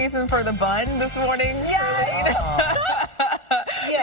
Reason for the bun this morning? Yes.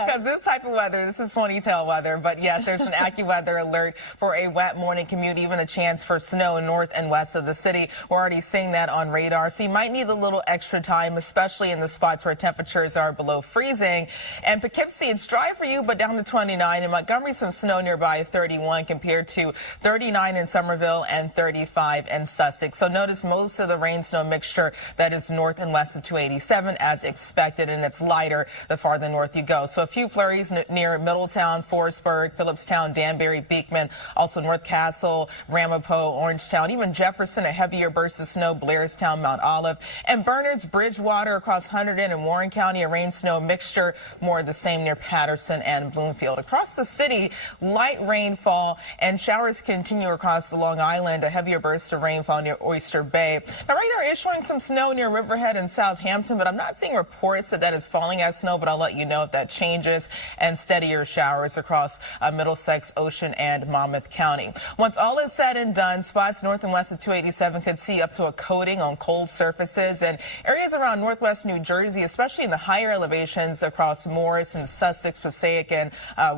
Because this type of weather, this is ponytail weather, but yes, there's an AccuWeather alert for a wet morning commute, even a chance for snow north and west of the city. We're already seeing that on radar, so you might need a little extra time, especially in the spots where temperatures are below freezing. And Poughkeepsie, it's dry for you, but down to 29. In Montgomery, some snow nearby, 31 compared to 39 in Somerville and 35 in Sussex. So notice most of the rain-snow mixture that is north and west of 287 as expected, and it's lighter the farther north you go. So a few flurries near Middletown, Forestburg, Phillipstown, Danbury, Beekman, also North Castle, Ramapo, Orangetown, even Jefferson, a heavier burst of snow, Blairstown, Mount Olive, and Bernards, Bridgewater across Hunterdon and Warren County, a rain-snow mixture, more of the same near Patterson and Bloomfield. Across the city, light rainfall and showers continue across the Long Island, a heavier burst of rainfall near Oyster Bay. Now, radar is showing some snow near Riverhead and Southampton, but I'm not seeing reports that is falling as snow, but I'll let you know if that changes, and steadier showers across Middlesex, Ocean, and Monmouth County. Once all is said and done, spots north and west of 287 could see up to a coating on cold surfaces, and areas around northwest New Jersey, especially in the higher elevations across Morris and Sussex, Passaic, and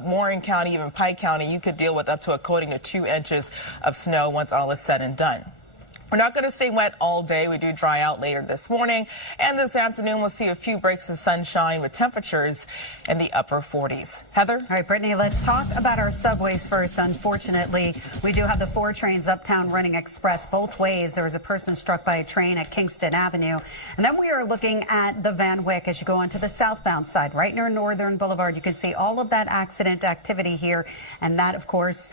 Warren County, even Pike County, you could deal with up to a coating of 2 inches of snow once all is said and done. We're not going to stay wet all day. We do dry out later this morning. And this afternoon, we'll see a few breaks of sunshine with temperatures in the upper 40s. Heather? All right, Brittany, let's talk about our subways first. Unfortunately, we do have the 4 trains uptown running express both ways. There was a person struck by a train at Kingston Avenue. And then we are looking at the Van Wyck as you go onto the southbound side, right near Northern Boulevard. You can see all of that accident activity here. And that, of course,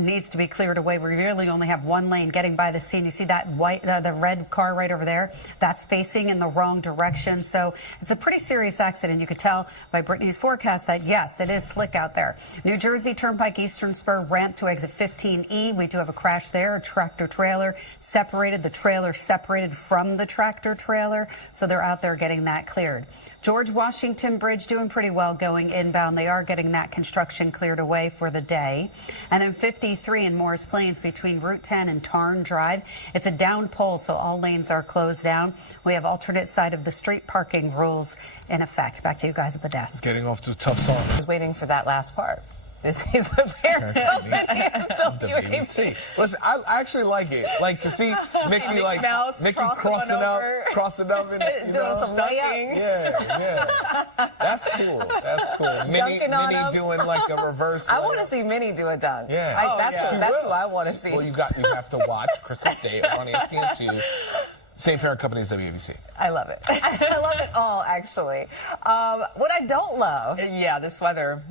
needs to be cleared away. We really only have one lane getting by the scene. You see that the red car right over there, that's facing in the wrong direction. So it's a pretty serious accident. You could tell by Brittany's forecast that, yes, it is slick out there. New Jersey Turnpike Eastern Spur ramp to exit 15E. We do have a crash there. A tractor trailer separated. The trailer separated from the tractor trailer. So they're out there getting that cleared. George Washington Bridge doing pretty well going inbound. They are getting that construction cleared away for the day. And then 53 in Morris Plains between Route 10 and Tarn Drive. It's a down pole, so all lanes are closed down. We have alternate side of the street parking rules in effect. Back to you guys at the desk. Getting off to a tough start. I was waiting for that last part. This is the parent WABC. Listen, I actually like it. Like to see Mickey crossing up and doing some layups. Yeah. That's cool. That's cool. Minnie doing like a reverse. I want to see Minnie do a dunk. Yeah. That's what I want to see. Well, you have to watch Christmas Day on ESPN2. Same parent company as WABC. I love it. I love it all, actually. What I don't love. Yeah, this weather.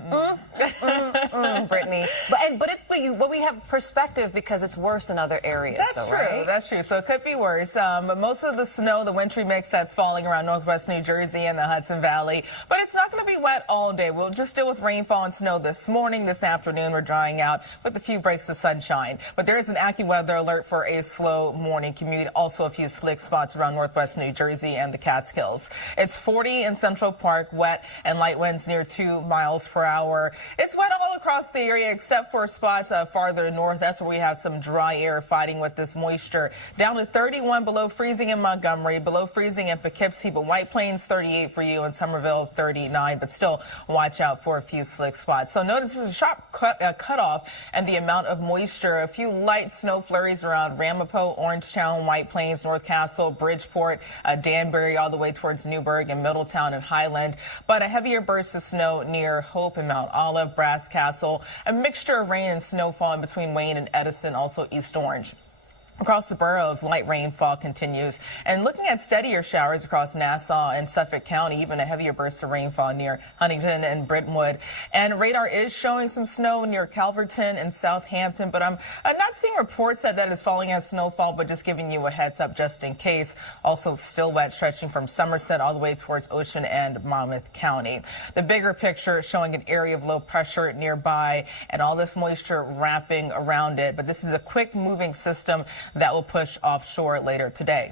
Brittany. But we have perspective because it's worse in other areas. That's true. Right? That's true. So it could be worse. But most of the snow, the wintry mix that's falling around northwest New Jersey and the Hudson Valley. But it's not going to be wet all day. We'll just deal with rainfall and snow this morning. This afternoon, we're drying out with a few breaks of sunshine. But there is an AccuWeather alert for a slow morning commute. Also a few slick spots around northwest New Jersey and the Catskills. It's 40 in Central Park, wet and light winds near 2 miles per hour. It's wet all across the area except for spots farther north. That's where we have some dry air fighting with this moisture. Down to 31 below freezing in Montgomery, below freezing in Poughkeepsie, but White Plains 38 for you, and Somerville 39, but still watch out for a few slick spots. So notice this is a sharp cutoff and the amount of moisture. A few light snow flurries around Ramapo, Orangetown, White Plains, North Castle, Bridgeport, Danbury, all the way towards Newburgh and Middletown and Highland. But a heavier burst of snow near Hope and Mount Olive, Brass Castle. A mixture of rain and snowfall in between Wayne and Edison, also East Orange. Across the boroughs, light rainfall continues. And looking at steadier showers across Nassau and Suffolk County, even a heavier burst of rainfall near Huntington and Brentwood. And radar is showing some snow near Calverton and Southampton, but I'm not seeing reports that is falling as snowfall, but just giving you a heads up just in case. Also still wet, stretching from Somerset all the way towards Ocean and Monmouth County. The bigger picture showing an area of low pressure nearby and all this moisture wrapping around it. But this is a quick moving system that will push offshore later today.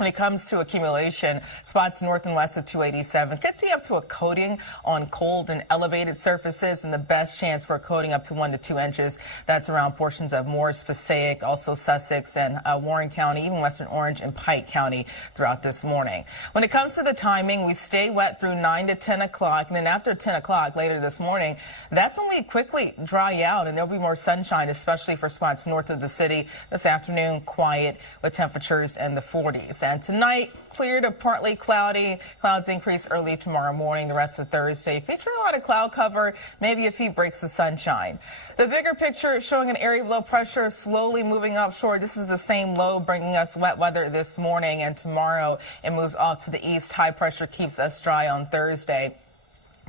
When it comes to accumulation, spots north and west of 287 could see up to a coating on cold and elevated surfaces, and the best chance for a coating up to 1 to 2 inches. That's around portions of Morris, Passaic, also Sussex and Warren County, even Western Orange and Pike County throughout this morning. When it comes to the timing, we stay wet through 9 to 10 o'clock, and then after 10 o'clock later this morning, that's when we quickly dry out, and there'll be more sunshine, especially for spots north of the city. This afternoon, quiet with temperatures in the 40s. And tonight, clear to partly cloudy. Clouds increase early tomorrow morning. The rest of Thursday featuring a lot of cloud cover, maybe a few breaks of sunshine. The bigger picture is showing an area of low pressure slowly moving offshore. This is the same low bringing us wet weather this morning, and tomorrow it moves off to the east. High pressure keeps us dry on Thursday.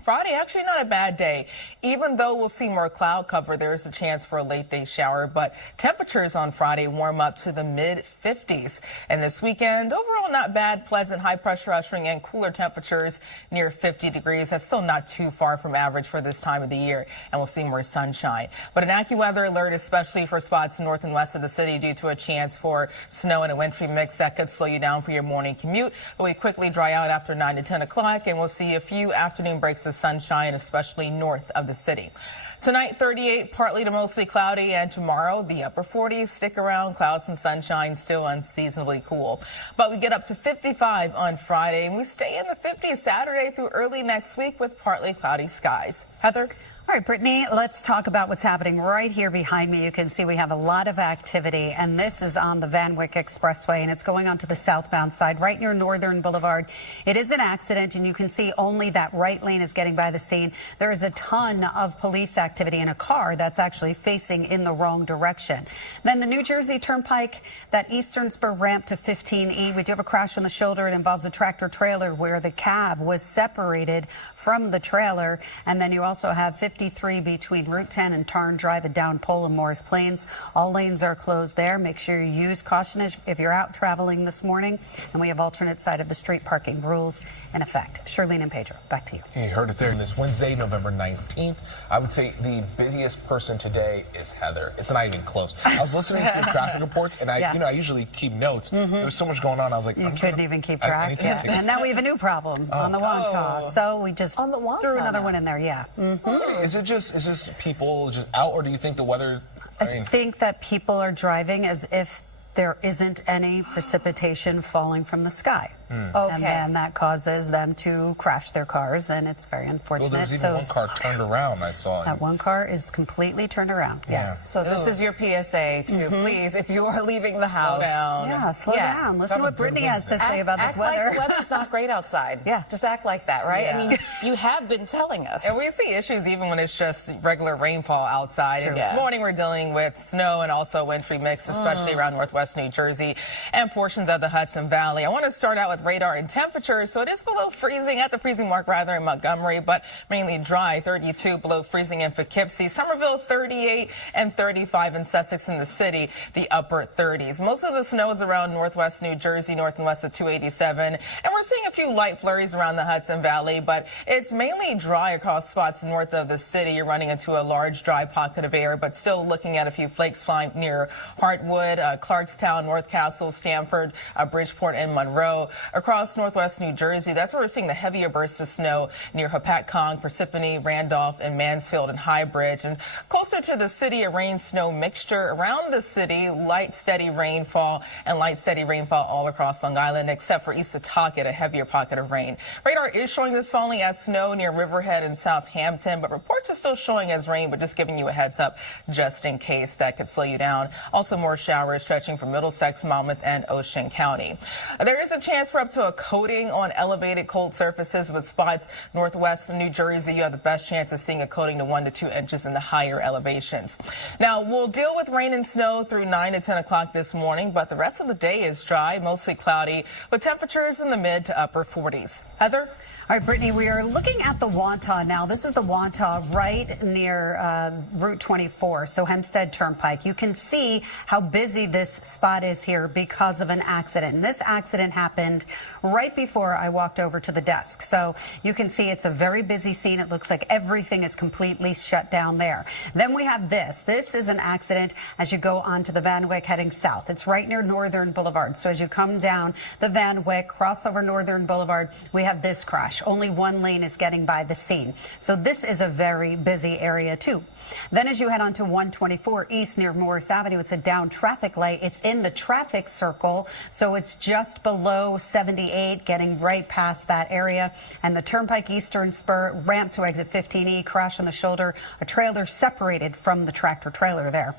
Friday, actually not a bad day. Even though we'll see more cloud cover, there is a chance for a late day shower, but temperatures on Friday warm up to the mid-50s. And this weekend, overall not bad, pleasant, high pressure ushering in cooler temperatures near 50 degrees. That's still not too far from average for this time of the year, and we'll see more sunshine. But an AccuWeather alert, especially for spots north and west of the city due to a chance for snow and a wintry mix that could slow you down for your morning commute. But we quickly dry out after 9 to 10 o'clock, and we'll see a few afternoon breaks of sunshine, especially north of the city. Tonight, 38, partly to mostly cloudy, and tomorrow, the upper 40s stick around. Clouds and sunshine, still unseasonably cool. But we get up to 55 on Friday, and we stay in the 50s Saturday through early next week with partly cloudy skies. Heather? All right, Brittany, let's talk about what's happening right here behind me. You can see we have a lot of activity, and this is on the Van Wyck Expressway, and it's going on to the southbound side, right near Northern Boulevard. It is an accident, and you can see only that right lane is getting by the scene. There is a ton of police activity in a car that's actually facing in the wrong direction. Then the New Jersey Turnpike, that Eastern Spur ramp to 15E. We do have a crash on the shoulder. It involves a tractor trailer where the cab was separated from the trailer, and then you also have 53 between Route 10 and Tarn Drive and down Pole and Morris Plains. All lanes are closed there. Make sure you use caution if you're out traveling this morning. And we have alternate side of the street parking rules in effect. Charlene and Pedro, back to you. You heard it there. This Wednesday, November 19th. I would say the busiest person today is Heather. It's not even close. I was listening to the traffic reports, and I usually keep notes. There was so much going on. I was like, you couldn't even keep track. And now we have a new problem on the Wantagh. So we just threw another one in there. Yeah. Is it just people just out, or do you think the weather? I think that people are driving as if there isn't any precipitation falling from the sky. Okay. And then that causes them to crash their cars, and it's very unfortunate. Well, there was even one car turned around, I saw. That one car is completely turned around, yes. So this is your PSA to please, if you are leaving the house. Slow down. Listen to what Brittany has to say about this weather. Act like the weather's not great outside. Yeah. Just act like that, right? Yeah. I mean, you have been telling us. And we see issues even when it's just regular rainfall outside. And this morning we're dealing with snow and also wintry mix, especially around northwest New Jersey and portions of the Hudson Valley. I want to start out with radar and temperature. So it is below freezing, at the freezing mark rather, in Montgomery, but mainly dry. 32 below freezing in Poughkeepsie. Somerville 38 and 35 in Sussex in the city, the upper 30s. Most of the snow is around northwest New Jersey, north and west of 287. And we're seeing a few light flurries around the Hudson Valley, but it's mainly dry across spots north of the city. You're running into a large dry pocket of air, but still looking at a few flakes flying near Hartwood, Clarkstown, North Castle, Stamford, Bridgeport, and Monroe. Across northwest New Jersey, that's where we're seeing the heavier bursts of snow near Hopatcong, Parsippany, Randolph, and Mansfield and High Bridge. And closer to the city, a rain-snow mixture around the city, light, steady rainfall and light, steady rainfall all across Long Island, except for east of Talcott, a heavier pocket of rain. Radar is showing this falling as snow near Riverhead and Southampton, but reports are still showing as rain, but just giving you a heads up just in case that could slow you down. Also, more showers stretching from Middlesex, Monmouth, and Ocean County. There is a chance for up to a coating on elevated cold surfaces with spots northwest New Jersey. You have the best chance of seeing a coating to 1 to 2 inches in the higher elevations. Now, we'll deal with rain and snow through 9 to 10 o'clock this morning, but the rest of the day is dry, mostly cloudy, with temperatures in the mid to upper 40s. Heather? All right, Brittany, we are looking at the Wantagh now. This is the Wantagh right near Route 24, so Hempstead Turnpike. You can see how busy this spot is here because of an accident. And this accident happened right before I walked over to the desk. So you can see it's a very busy scene. It looks like everything is completely shut down there. Then we have this. This is an accident as you go onto the Van Wyck heading south. It's right near Northern Boulevard. So as you come down the Van Wyck, cross over Northern Boulevard, we have this crash. Only one lane is getting by the scene. So this is a very busy area too. Then as you head on to 124 East near Morris Avenue, it's a down traffic light. It's in the traffic circle, so it's just below 78, getting right past that area. And the Turnpike Eastern Spur ramp to exit 15E, crash on the shoulder. A trailer separated from the tractor trailer there.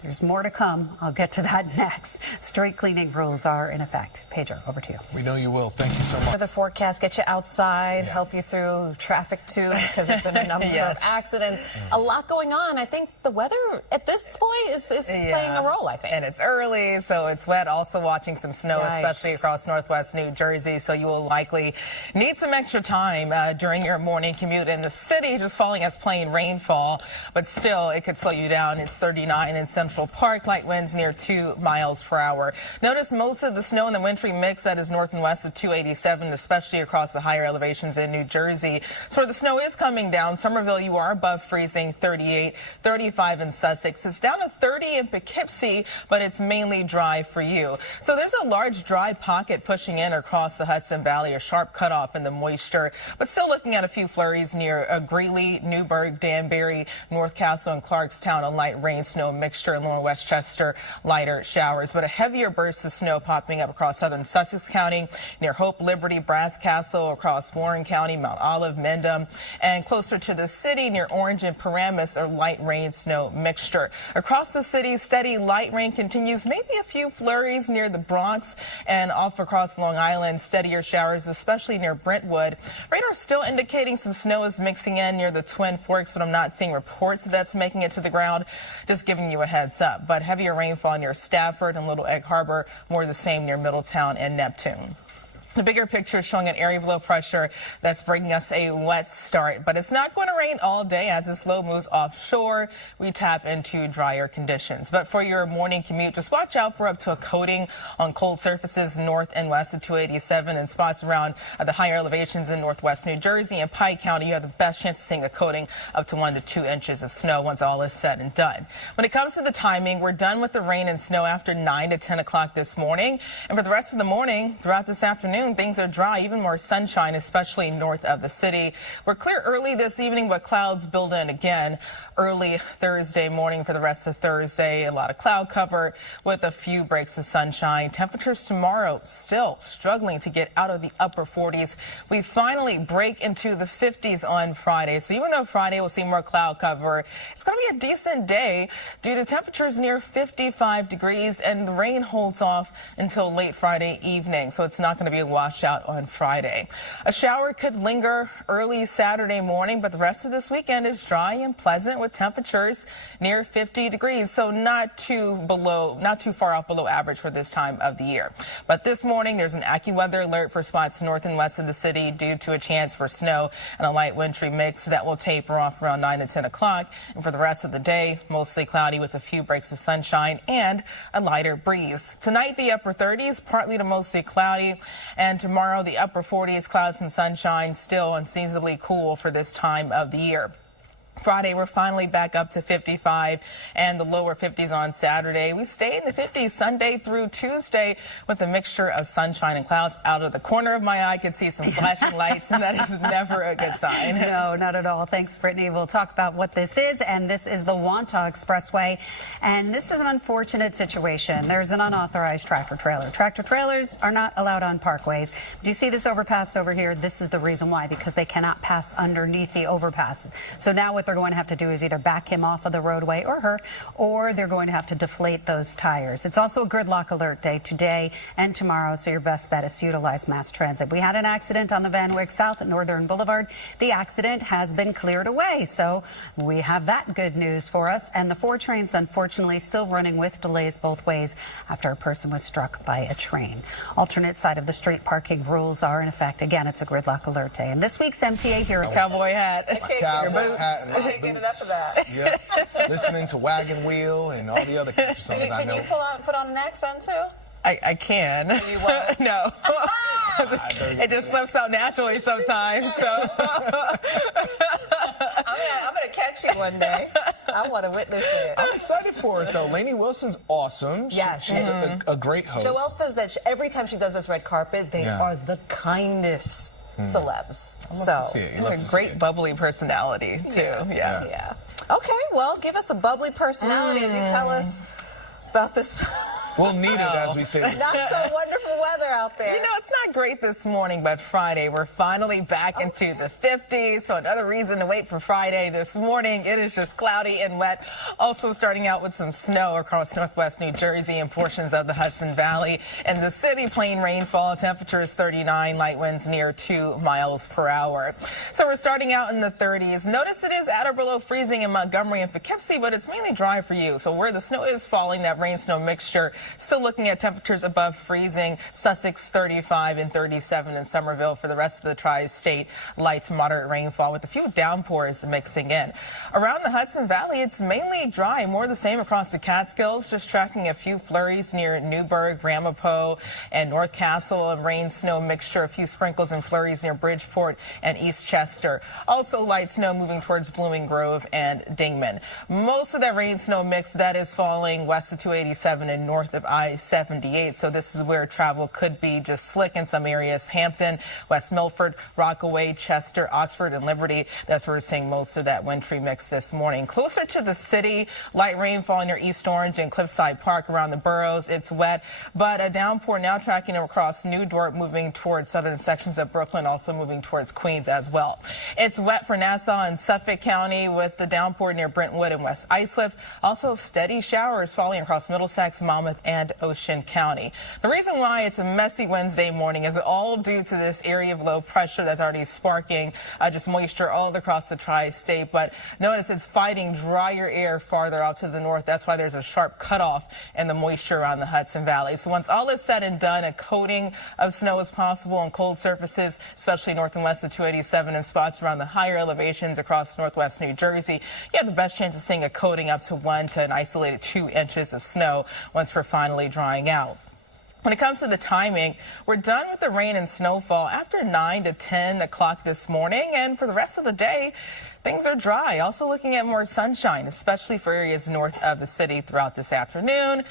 There's more to come. I'll get to that next. Street cleaning rules are in effect. Pedro, over to you. We know you will. Thank you so much. The forecast, get you outside, help you through traffic too, because there's been a number of accidents. A lot going on. I think the weather at this point is playing a role, I think. And it's early, so it's wet. Also watching some snow, especially across northwest New Jersey. So you will likely need some extra time during your morning commute in the city, just falling as plain rainfall. But still, it could slow you down. It's 39 in Central Park, light winds near 2 miles per hour. Notice most of the snow in the wintry mix that is north and west of 287, especially across the higher elevations in New Jersey. So the snow is coming down. Somerville, you are above freezing, 38, 35 in Sussex. It's down to 30 in Poughkeepsie, but it's mainly dry for you. So there's a large dry pocket pushing in across the Hudson Valley, a sharp cutoff in the moisture, but still looking at a few flurries near Greeley, Newburgh, Danbury, North Castle, and Clarkstown. A light rain snow mixture. Lower Westchester, lighter showers, but a heavier burst of snow popping up across southern Sussex County, near Hope, Liberty, Brass Castle, across Warren County, Mount Olive, Mendham, and closer to the city near Orange and Paramus, a light rain snow mixture. Across the city, steady light rain continues, maybe a few flurries near the Bronx and off across Long Island, steadier showers, especially near Brentwood. Radar still indicating some snow is mixing in near the Twin Forks, but I'm not seeing reports that's making it to the ground. Just giving you a heads up, but heavier rainfall near Stafford and Little Egg Harbor, more the same near Middletown and Neptune. The bigger picture is showing an area of low pressure that's bringing us a wet start, but it's not going to rain all day as this low moves offshore. We tap into drier conditions. But for your morning commute, just watch out for up to a coating on cold surfaces north and west of 287 and spots around the higher elevations in northwest New Jersey and Pike County. You have the best chance of seeing a coating up to 1 to 2 inches of snow once all is said and done. When it comes to the timing, we're done with the rain and snow after 9 to 10 o'clock this morning. And for the rest of the morning, throughout this afternoon, things are dry, even more sunshine, especially north of the city. We're clear early this evening, but clouds build in again early Thursday morning for the rest of Thursday. A lot of cloud cover with a few breaks of sunshine. Temperatures tomorrow still struggling to get out of the upper 40s. We finally break into the 50s on Friday. So even though Friday will see more cloud cover, it's going to be a decent day due to temperatures near 55 degrees, and the rain holds off until late Friday evening. So it's not going to be a washout on Friday. A shower could linger early Saturday morning, but the rest of this weekend is dry and pleasant with temperatures near 50 degrees. So not too far off below average for this time of the year. But this morning there's an AccuWeather alert for spots north and west of the city due to a chance for snow and a light wintry mix that will taper off around 9 to 10 o'clock. And for the rest of the day, mostly cloudy with a few breaks of sunshine and a lighter breeze. Tonight, the upper 30s, partly to mostly cloudy. And tomorrow, the upper 40s, clouds and sunshine, still unseasonably cool for this time of the year. Friday, we're finally back up to 55 and the lower 50s on Saturday. We stay in the 50s Sunday through Tuesday with a mixture of sunshine and clouds. Out of the corner of my eye, I can see some flashing lights, and that is never a good sign. No, not at all. Thanks, Brittany. We'll talk about what this is, and this is the Wantagh Expressway, and this is an unfortunate situation. There's an unauthorized tractor trailer. Tractor trailers are not allowed on parkways. Do you see this overpass over here? This is the reason why, because they cannot pass underneath the overpass. So now what they're going to have to do is either back him off of the roadway or her, or they're going to have to deflate those tires. It's also a gridlock alert day today and tomorrow, so your best bet is to utilize mass transit. We had an accident on the Van Wyck South at Northern Boulevard. The accident has been cleared away, so we have that good news for us. And the 4 trains, unfortunately, still running with delays both ways after a person was struck by a train. Alternate side of the street parking rules are in effect. Again, it's a gridlock alert day. And this week's MTA here. Cowboy hat. Cowboy hat. high Get it boots. up to that. Yep. Listening to Wagon Wheel and all the other country songs I know. Can you put on an accent too? I can. You want? No. It just slips out naturally sometimes. So. I'm gonna catch you one day. I want to witness it. I'm excited for it, though. Lainey Wilson's awesome. Yes. She's a great host. Joelle says that every time she does this red carpet, they are the kindest celebs. So, A great bubbly personality, too. yeah. Okay, well, give us a bubbly personality as you tell us about this. We'll need it as we say this. Not so wonderful weather out there. You know, it's not great this morning, but Friday, we're finally back into the 50s. So another reason to wait for Friday this morning. It is just cloudy and wet. Also starting out with some snow across northwest New Jersey and portions of the Hudson Valley. In the city, plain rainfall. Temperature is 39, light winds near 2 miles per hour. So we're starting out in the 30s. Notice it is at or below freezing in Montgomery and Poughkeepsie, but it's mainly dry for you. So where the snow is falling, that rain-snow mixture, still looking at temperatures above freezing. Sussex 35 and 37 in Somerville. For the rest of the tri-state, light to moderate rainfall with a few downpours mixing in. Around the Hudson Valley, it's mainly dry, more the same across the Catskills, just tracking a few flurries near Newburgh, Ramapo, and North Castle. A rain-snow mixture, a few sprinkles and flurries near Bridgeport and East Chester. Also light snow moving towards Blooming Grove and Dingman. Most of that rain-snow mix that is falling west of 287 and north of I-78, so this is where travel could be just slick in some areas. Hampton, West Milford, Rockaway, Chester, Oxford, and Liberty. That's where we're seeing most of that wintry mix this morning. Closer to the city, light rainfall near East Orange and Cliffside Park around the boroughs. It's wet, but a downpour now tracking across New Dorp, moving towards southern sections of Brooklyn, also moving towards Queens as well. It's wet for Nassau and Suffolk County with the downpour near Brentwood and West Islip. Also steady showers falling across Middlesex, Monmouth, and Ocean County. The reason why it's a messy Wednesday morning is all due to this area of low pressure that's already sparking just moisture all across the tri-state. But notice it's fighting drier air farther out to the north. That's why there's a sharp cutoff in the moisture around the Hudson Valley. So once all is said and done, a coating of snow is possible on cold surfaces, especially north and west of 287 and spots around the higher elevations across northwest New Jersey. You have the best chance of seeing a coating up to 1 to an isolated 2 inches of snow once we're finally drying out. When it comes to the timing, we're done with the rain and snowfall after 9 to 10 o'clock this morning, and for the rest of the day, things are dry. Also looking at more sunshine, especially for areas north of the city throughout this afternoon.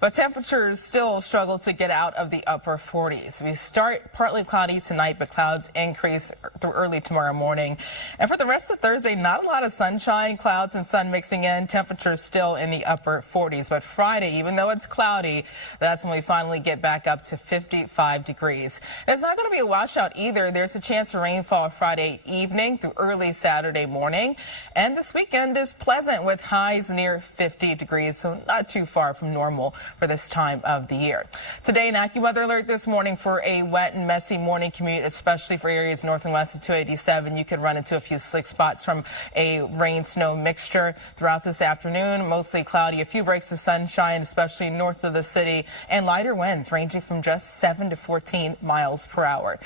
But temperatures still struggle to get out of the upper 40s. We start partly cloudy tonight, but clouds increase through early tomorrow morning. And for the rest of Thursday, not a lot of sunshine, clouds and sun mixing in. Temperatures still in the upper 40s. But Friday, even though it's cloudy, that's when we finally get back up to 55 degrees. It's not going to be a washout either. There's a chance for rainfall Friday evening through early Saturday morning. And this weekend is pleasant with highs near 50 degrees, so not too far from normal for this time of the year. Today, an AccuWeather alert this morning for a wet and messy morning commute, especially for areas north and west of 287. You could run into a few slick spots from a rain-snow mixture throughout this afternoon. Mostly cloudy, a few breaks of sunshine, especially north of the city, and lighter winds ranging from just 7 to 14 miles per hour.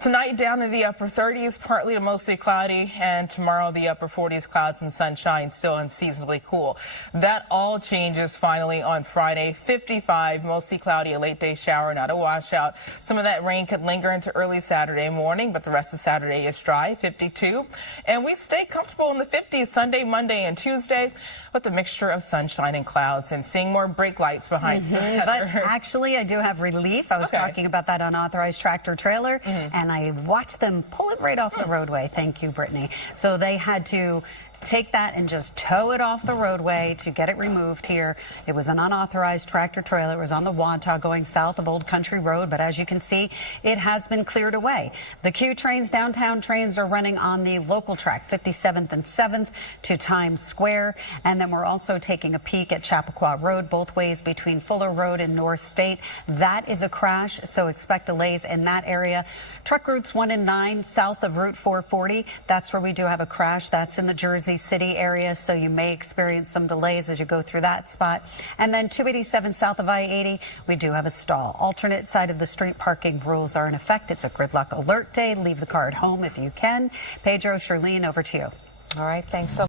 Tonight, down in the upper 30s, partly to mostly cloudy, and tomorrow, the upper 40s, clouds and sunshine, still unseasonably cool. That all changes finally on Friday. 55, mostly cloudy, a late day shower, not a washout. Some of that rain could linger into early Saturday morning, but the rest of Saturday is dry, 52. And we stay comfortable in the 50s Sunday, Monday, and Tuesday with a mixture of sunshine and clouds, and seeing more brake lights behind me. But actually, I do have relief. I was talking about that unauthorized tractor trailer, and I watched them pull it right off the roadway. Thank you, Brittany. So they had to take that and just tow it off the roadway to get it removed here. It was an unauthorized tractor trailer. It was on the Wantagh going south of Old Country Road, but as you can see, it has been cleared away. The Q trains, downtown trains, are running on the local track, 57th and 7th to Times Square. And then we're also taking a peek at Chappaqua Road, both ways between Fuller Road and North State. That is a crash, so expect delays in that area. Truck routes 1 and 9 south of Route 440. That's where we do have a crash. That's in the Jersey City area, so you may experience some delays as you go through that spot. And then 287 south of I-80, we do have a stall. Alternate side of the street parking rules are in effect. It's a gridlock alert day. Leave the car at home if you can. Pedro, Charlene, over to you. All right, thanks so much.